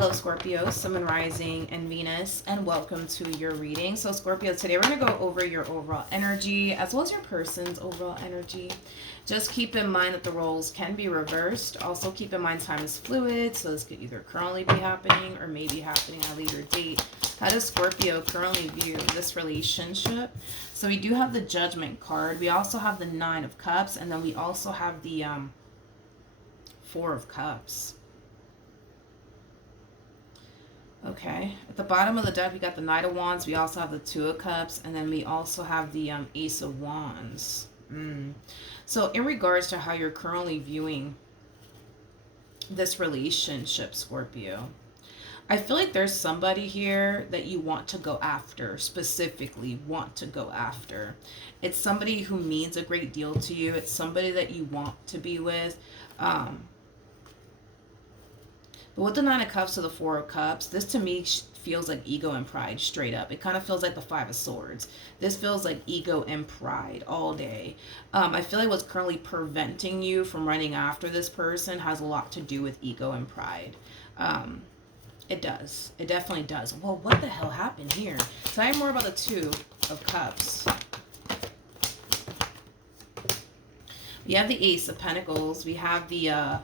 Hello Scorpio, Sun, Moon, Rising, and Venus, and welcome to your reading. So Scorpio, today we're going to go over your overall energy as well as your person's overall energy. Just keep in mind that the roles can be reversed. Also keep in mind time is fluid, so this could either currently be happening or maybe happening at a later date. How does Scorpio currently view this relationship? So we do have the Judgment card. We also have the Nine of Cups, and then we also have the Four of Cups. Okay, at the bottom of the deck, we got the Knight of Wands. We also have the Two of Cups, and then we also have the Ace of Wands. So in regards to how you're currently viewing this relationship, Scorpio, I feel like there's somebody here that you want to go after, specifically want to go after. It's somebody who means a great deal to you. It's somebody that you want to be with. But with the Nine of Cups to the Four of Cups, this to me feels like ego and pride straight up. It kind of feels like the Five of Swords. This feels like ego and pride all day. I feel like what's currently preventing you from running after this person has a lot to do with ego and pride. It does. It definitely does. Well, what the hell happened here? Tell me more about the Two of Cups. We have the Ace of Pentacles. We have the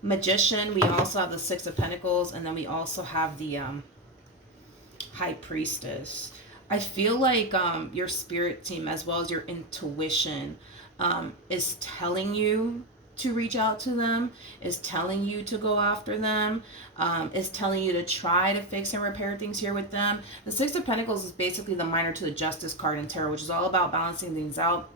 Magician. We also have the Six of Pentacles, and then we also have the High Priestess. I feel like your spirit team as well as your intuition is telling you to reach out to them, is telling you to go after them, is telling you to try to fix and repair things here with them. The Six of Pentacles is basically the minor to the Justice card in tarot, which is all about balancing things out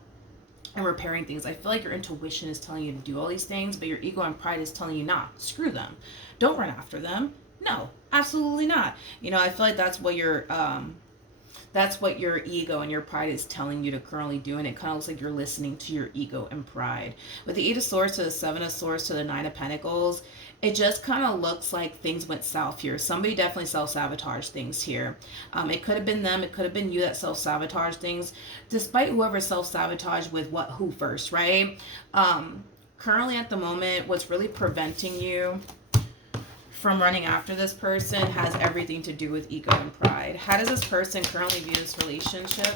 and repairing things. I feel like your intuition is telling you to do all these things, but your ego and pride is telling you not. Screw them. Don't run after them. No, absolutely not. You know, I feel like that's what your ego and your pride is telling you to currently do, and it kind of looks like you're listening to your ego and pride. With the Eight of Swords to the Seven of Swords to the Nine of Pentacles, it just kind of looks like things went south here. Somebody definitely self-sabotaged things here. It could have been them. It could have been you that self-sabotaged things, despite whoever self-sabotaged with who first, right? Currently at the moment, what's really preventing you from running after this person has everything to do with ego and pride. How does this person currently view this relationship?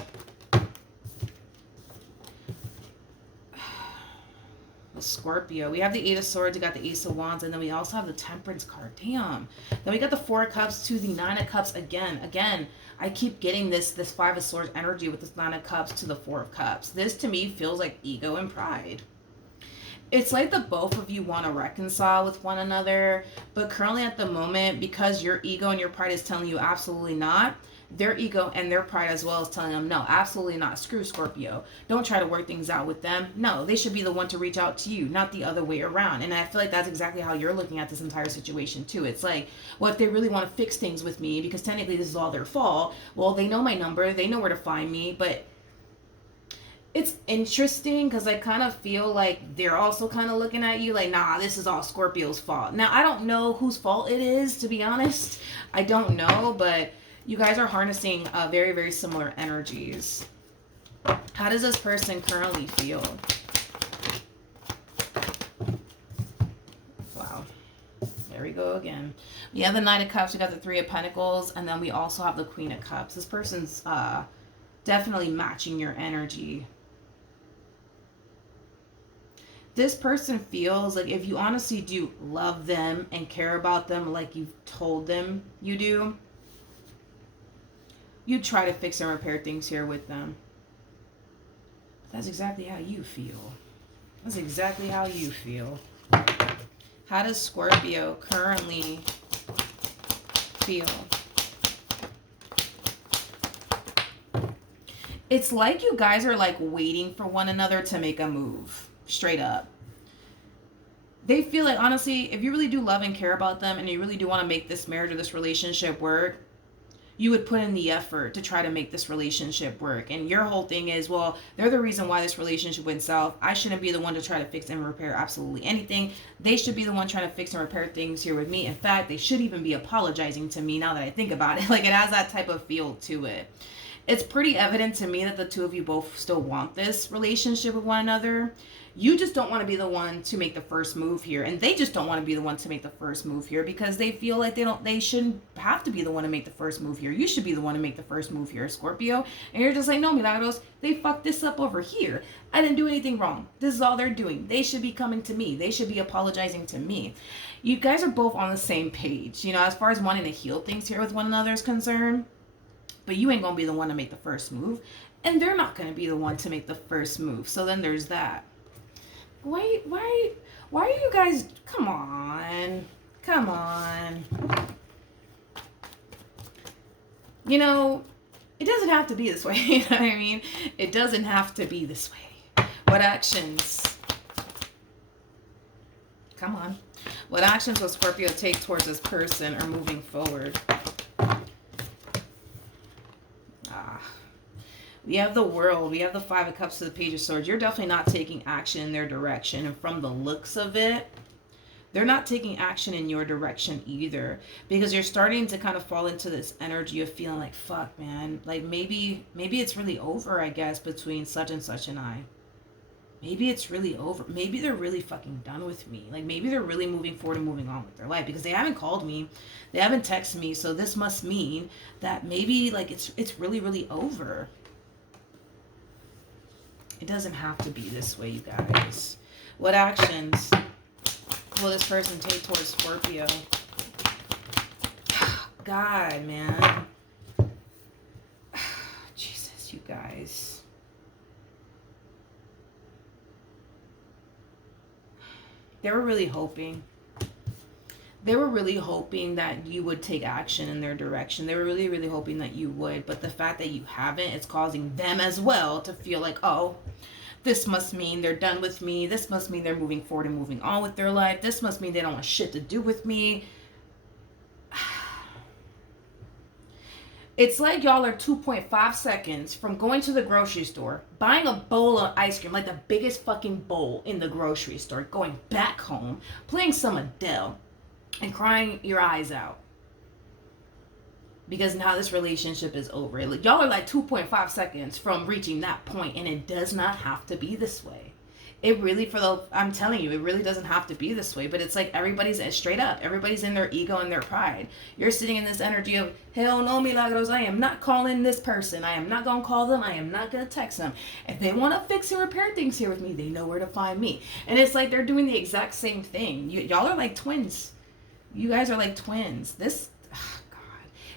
Scorpio. We have the Eight of Swords, we got the Ace of Wands, and then we also have the Temperance card. Damn. Then we got the Four of Cups to the Nine of Cups again. I keep getting this Five of Swords energy with this Nine of Cups to the Four of Cups. This to me feels like ego and pride. It's like the both of you want to reconcile with one another, but currently at the moment, because your ego and your pride is telling you absolutely not, their ego and their pride as well is telling them, no, absolutely not. Screw Scorpio. Don't try to work things out with them. No, they should be the one to reach out to you, not the other way around. And I feel like that's exactly how you're looking at this entire situation too. It's like, well, if they really want to fix things with me, because technically this is all their fault, well, they know my number, they know where to find me, but it's interesting because I kind of feel like they're also kind of looking at you like, nah, this is all Scorpio's fault. Now, I don't know whose fault it is, to be honest. I don't know, but you guys are harnessing very, very similar energies. How does this person currently feel? Wow. There we go again. We have the Nine of Cups, we got the Three of Pentacles, and then we also have the Queen of Cups. This person's definitely matching your energy. This person feels like if you honestly do love them and care about them like you've told them you do, you try to fix and repair things here with them. That's exactly how you feel. That's exactly how you feel. How does Scorpio currently feel? It's like you guys are like waiting for one another to make a move. Straight up. They feel like, honestly, if you really do love and care about them and you really do want to make this marriage or this relationship work, you would put in the effort to try to make this relationship work. And your whole thing is, well, they're the reason why this relationship went south. I shouldn't be the one to try to fix and repair absolutely anything. They should be the one trying to fix and repair things here with me. In fact, they should even be apologizing to me now that I think about it. Like, it has that type of feel to it. It's pretty evident to me that the two of you both still want this relationship with one another. You just don't want to be the one to make the first move here, and they just don't want to be the one to make the first move here because they feel like they shouldn't have to be the one to make the first move here. You should be the one to make the first move here, Scorpio. And you're just like, no, Milagros, they fucked this up over here. I didn't do anything wrong. This is all they're doing. They should be coming to me. They should be apologizing to me. You guys are both on the same page, you know, as far as wanting to heal things here with one another is concerned. But you ain't gonna be the one to make the first move, and they're not gonna be the one to make the first move. So then there's that. Why are you guys? Come on. You know, it doesn't have to be this way. You know what I mean? It doesn't have to be this way. What actions? Come on. What actions will Scorpio take towards this person or moving forward? We have the World. We have the Five of Cups to the Page of Swords. You're definitely not taking action in their direction. And from the looks of it, they're not taking action in your direction either. Because you're starting to kind of fall into this energy of feeling like, fuck, man. Like, maybe it's really over, I guess, between such and such and I. Maybe it's really over. Maybe they're really fucking done with me. Like, maybe they're really moving forward and moving on with their life. Because they haven't called me. They haven't texted me. So this must mean that maybe, like, it's really, really over. It doesn't have to be this way, you guys. What actions will this person take towards Scorpio? God, man. Jesus, you guys. They were really hoping. They were really hoping that you would take action in their direction. They were really, really hoping that you would. But the fact that you haven't, it's causing them as well to feel like, oh, this must mean they're done with me. This must mean they're moving forward and moving on with their life. This must mean they don't want shit to do with me. It's like y'all are 2.5 seconds from going to the grocery store, buying a bowl of ice cream, like the biggest fucking bowl in the grocery store, going back home, playing some Adele, and crying your eyes out. Because now this relationship is over. Like, y'all are like 2.5 seconds from reaching that point, and it does not have to be this way. It really, I'm telling you, it really doesn't have to be this way. But it's like everybody's straight up. Everybody's in their ego and their pride. You're sitting in this energy of, hell no, Milagros, I am not calling this person. I am not going to call them. I am not going to text them. If they want to fix and repair things here with me, they know where to find me. And it's like they're doing the exact same thing. Y'all are like twins. You guys are like twins.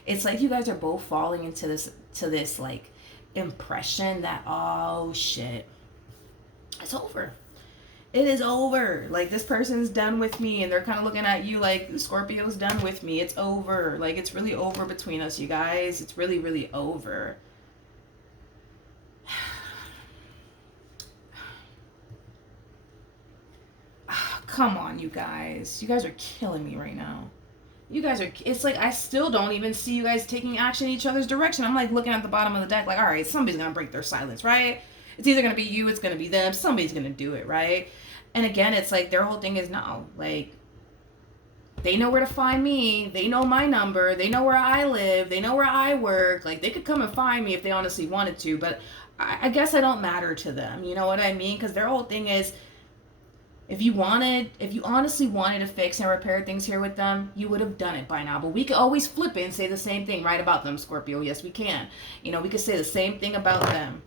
It's like you guys are both falling into this like impression that, oh shit, it's over. It is over. Like, this person's done with me, and they're kind of looking at you like, Scorpio's done with me. It's over. Like, it's really over between us, you guys. It's really, really over. Come on, you guys. You guys are killing me right now. You guys are, it's like, I still don't even see you guys taking action in each other's direction. I'm like looking at the bottom of the deck like, all right, somebody's going to break their silence, right? It's either going to be you, it's going to be them. Somebody's going to do it, right? And again, it's like their whole thing is no. Like, they know where to find me. They know my number. They know where I live. They know where I work. Like, they could come and find me if they honestly wanted to. But I guess I don't matter to them. You know what I mean? Because their whole thing is, if you honestly wanted to fix and repair things here with them, you would have done it by now. But we could always flip it and say the same thing right about them, Scorpio. Yes, we can. You know, we could say the same thing about them.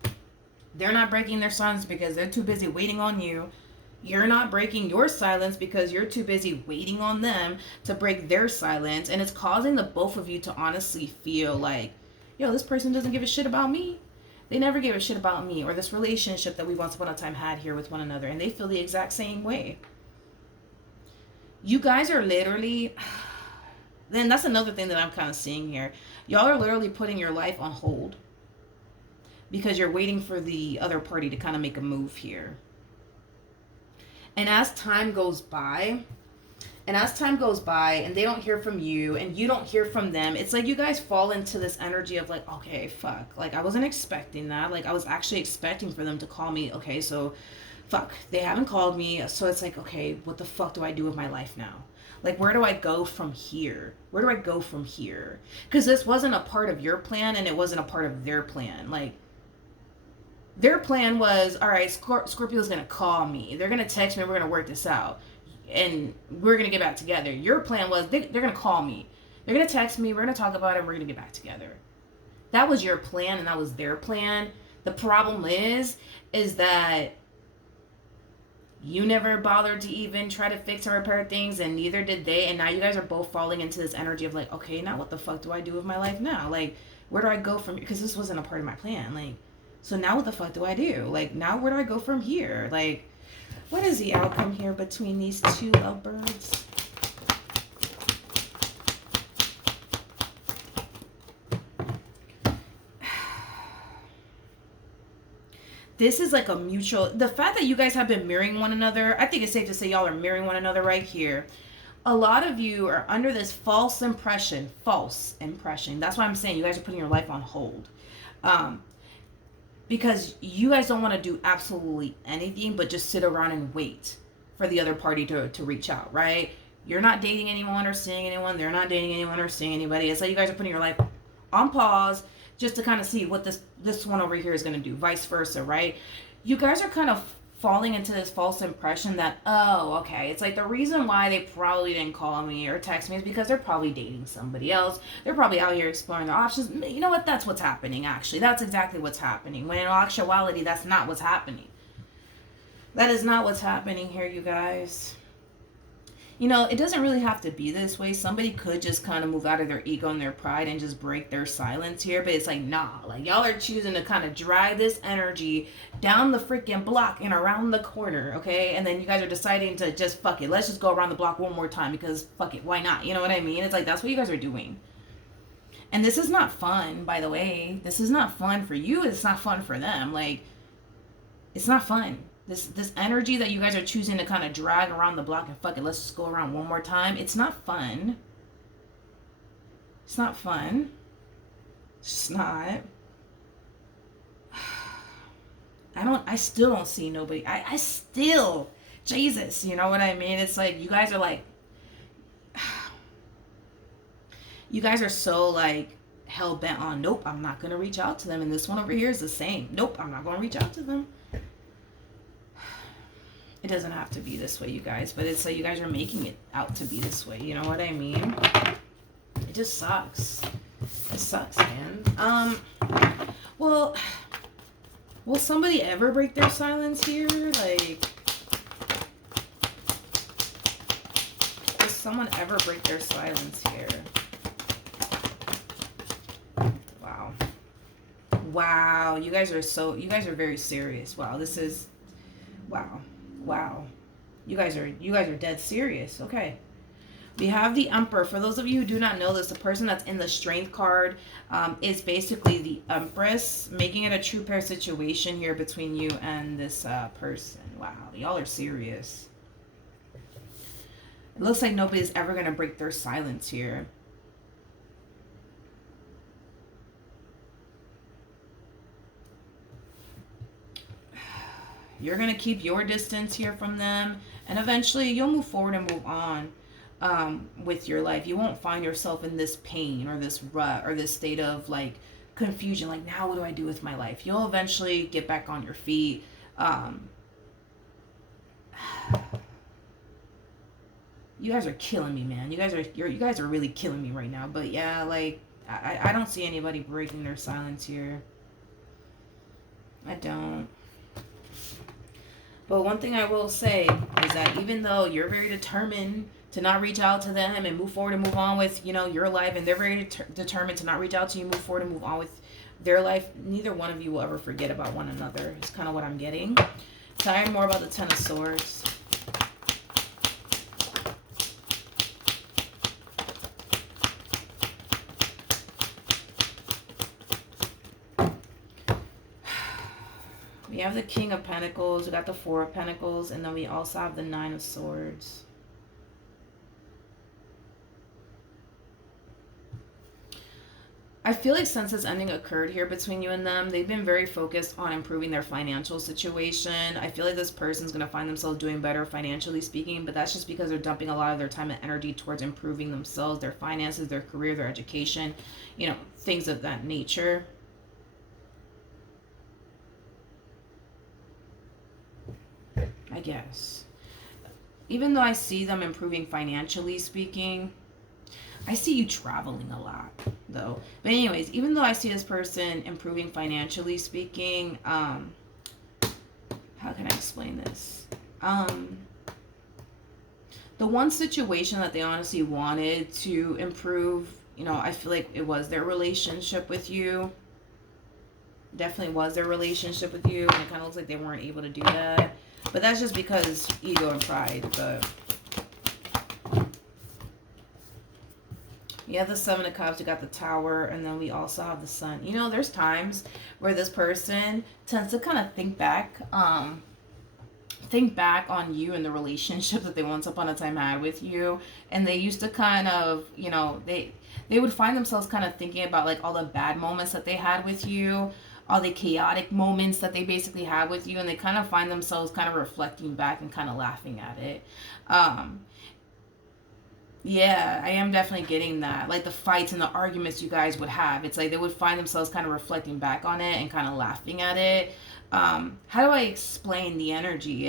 They're not breaking their silence because they're too busy waiting on you. You're not breaking your silence because you're too busy waiting on them to break their silence. And it's causing the both of you to honestly feel like, yo, this person doesn't give a shit about me. They never gave a shit about me or this relationship that we once upon a time had here with one another. And they feel the exact same way. You guys are literally... Then that's another thing that I'm kind of seeing here. Y'all are literally putting your life on hold because you're waiting for the other party to kind of make a move here. And as time goes by, and they don't hear from you and you don't hear from them, it's like you guys fall into this energy of like, okay, fuck, like I wasn't expecting that. Like, I was actually expecting for them to call me. Okay, so fuck, they haven't called me. So it's like, okay, what the fuck do I do with my life now? Like, where do I go from here? Where do I go from here? Because this wasn't a part of your plan and it wasn't a part of their plan. Like, Their plan was, all right, Scorpio's going to call me. They're going to text me. We're going to work this out. And we're going to get back together. Your plan was, they're going to call me. They're going to text me. We're going to talk about it. And we're going to get back together. That was your plan, and that was their plan. The problem is that you never bothered to even try to fix and repair things, and neither did they. And now you guys are both falling into this energy of like, okay, now what the fuck do I do with my life now? Like, where do I go from here? Because this wasn't a part of my plan. Like, so now what the fuck do I do? Like, now where do I go from here? Like, what is the outcome here between these two lovebirds? This is like a mutual, the fact that you guys have been mirroring one another, I think it's safe to say y'all are mirroring one another right here. A lot of you are under this false impression. That's why I'm saying you guys are putting your life on hold. Because you guys don't want to do absolutely anything but just sit around and wait for the other party to reach out, right? You're not dating anyone or seeing anyone. They're not dating anyone or seeing anybody. It's like you guys are putting your life on pause just to kind of see what this one over here is going to do, vice versa, right? You guys are kind of falling into this false impression that, oh, okay, it's like the reason why they probably didn't call me or text me is because they're probably dating somebody else. They're probably out here exploring their options. You know what? That's what's happening, actually. That's exactly what's happening. When in actuality, that's not what's happening. That is not what's happening here, you guys. You know, it doesn't really have to be this way. Somebody could just kind of move out of their ego and their pride and just break their silence here. But it's like, nah. Like, y'all are choosing to kind of drag this energy down the freaking block and around the corner, okay? And then you guys are deciding to just, fuck it. Let's just go around the block one more time because, fuck it, why not? You know what I mean? It's like, that's what you guys are doing. And this is not fun, by the way. This is not fun for you. It's not fun for them. Like, it's not fun. This energy that you guys are choosing to kind of drag around the block and fuck it, let's just go around one more time. It's not fun. It's not fun. It's just not. I still don't see nobody. I still, Jesus, you know what I mean? It's like, you guys are like, you guys are so like hell bent on, nope, I'm not going to reach out to them. And this one over here is the same. Nope, I'm not going to reach out to them. It doesn't have to be this way, you guys, but it's like you guys are making it out to be this way. You know what I mean? It just sucks. It sucks, man. Well, will somebody ever break their silence here? Like, will someone ever break their silence here? Wow. Wow, you guys are very serious. Wow, this is, wow. Wow. You guys are dead serious. Okay. We have the Emperor. For those of you who do not know this, the person that's in the Strength card is basically the Empress, making it a true pair situation here between you and this person. Wow. Y'all are serious. It looks like nobody's ever going to break their silence here. You're going to keep your distance here from them. And eventually you'll move forward and move on with your life. You won't find yourself in this pain or this rut or this state of like confusion. Like, now what do I do with my life? You'll eventually get back on your feet. You guys are killing me, man. You guys are really killing me right now. But yeah, like, I don't see anybody breaking their silence here. I don't. But one thing I will say is that even though you're very determined to not reach out to them and move forward and move on with, you know, your life, and they're very determined to not reach out to you, move forward and move on with their life, neither one of you will ever forget about one another. It's kind of what I'm getting. Tell me more about the Ten of Swords. We have the King of Pentacles, we got the Four of Pentacles, and then we also have the Nine of Swords. I feel like since this ending occurred here between you and them, they've been very focused on improving their financial situation. I feel like this person's going to find themselves doing better financially speaking, but that's just because they're dumping a lot of their time and energy towards improving themselves, their finances, their career, their education, you know, things of that nature. guess. Even though I see them improving financially speaking, I see you traveling a lot, though. But anyways, even though I see this person improving financially speaking, how can I explain this? The one situation that they honestly wanted to improve, you know, I feel like it was their relationship with you. Definitely was their relationship with you, and it kind of looks like they weren't able to do that. But that's just because ego and pride. But you have the Seven of Cups, you got the Tower, and then we also have the Sun. You know, there's times where this person tends to kind of think back on you and the relationship that they once upon a time had with you, and they used to kind of, you know, they would find themselves kind of thinking about like all the bad moments that they had with you, all the chaotic moments that they basically had with you, and they kind of find themselves kind of reflecting back and kind of laughing at it. Yeah, I am definitely getting that. Like the fights and the arguments you guys would have. It's like they would find themselves kind of reflecting back on it and kind of laughing at it. How do I explain the energy?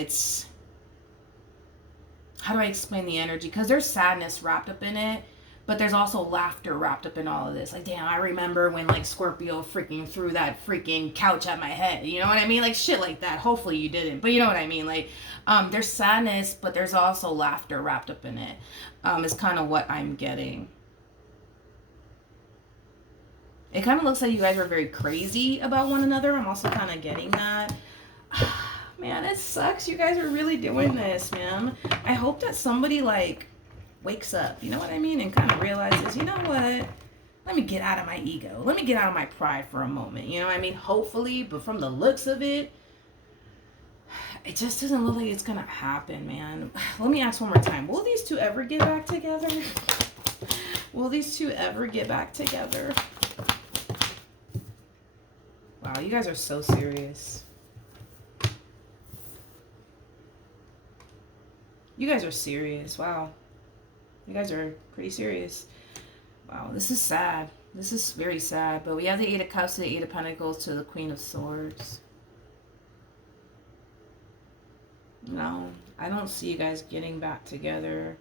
How do I explain the energy? Because there's sadness wrapped up in it, but there's also laughter wrapped up in all of this. Like, damn, I remember when like Scorpio freaking threw that freaking couch at my head. You know what I mean? Like shit like that. Hopefully you didn't, but you know what I mean? Like, there's sadness, but there's also laughter wrapped up in it. Is kind of what I'm getting. It kind of looks like you guys are very crazy about one another. I'm also kind of getting that. Man, it sucks. You guys are really doing this, man. I hope that somebody like wakes up, you know what I mean, and kind of realizes, you know what? Let me get out of my ego. Let me get out of my pride for a moment. You know what I mean? Hopefully, but from the looks of it, it just doesn't look like it's gonna happen, man. Let me ask one more time. Will these two ever get back together? Will these two ever get back together? Wow, you guys are so serious. You guys are serious. Wow. You guys are pretty serious. Wow, this is sad. This is very sad. But we have the Eight of Cups to the Eight of Pentacles to the Queen of Swords. No, I don't see you guys getting back together.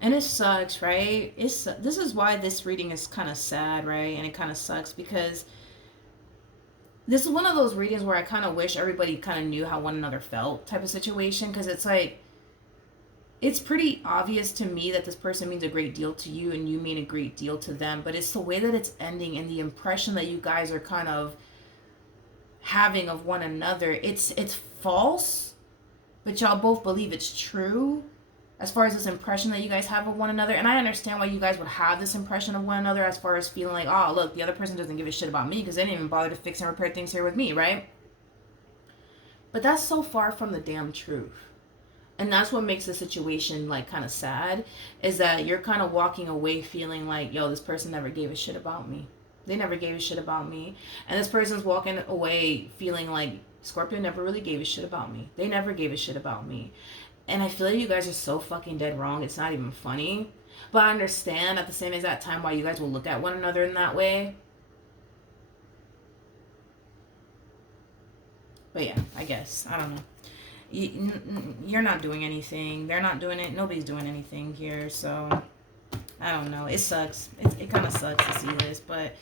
And it sucks, right? This is why this reading is kind of sad, right? And it kind of sucks because this is one of those readings where I kind of wish everybody kind of knew how one another felt type of situation. Because it's like, it's pretty obvious to me that this person means a great deal to you and you mean a great deal to them. But it's the way that it's ending and the impression that you guys are kind of having of one another. It's false, but y'all both believe it's true. As far as this impression that you guys have of one another. And I understand why you guys would have this impression of one another as far as feeling like, oh, look, the other person doesn't give a shit about me because they didn't even bother to fix and repair things here with me, right? But that's so far from the damn truth. And that's what makes the situation like kind of sad, is that you're kind of walking away feeling like, yo, this person never gave a shit about me. They never gave a shit about me. And this person's walking away feeling like Scorpio never really gave a shit about me. They never gave a shit about me. And I feel like you guys are so fucking dead wrong. It's not even funny. But I understand at the same exact time why you guys will look at one another in that way. But yeah, I guess. I don't know. You're not doing anything. They're not doing it. Nobody's doing anything here. So, I don't know. It sucks. It kind of sucks to see this. But,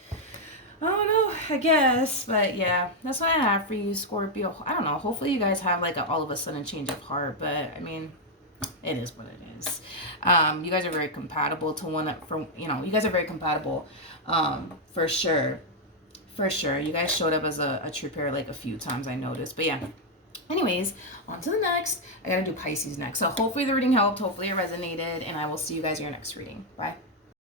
I don't know. I guess. But yeah, that's what I have for you, Scorpio. I don't know. Hopefully you guys have like all of a sudden change of heart. But, I mean, it is what it is. You guys are very compatible to one from, you guys are very compatible for sure. For sure. You guys showed up as a true pair like a few times, I noticed. But yeah. Anyways, on to the next. I gotta do Pisces next. So hopefully the reading helped. Hopefully it resonated. And I will see you guys in your next reading. Bye.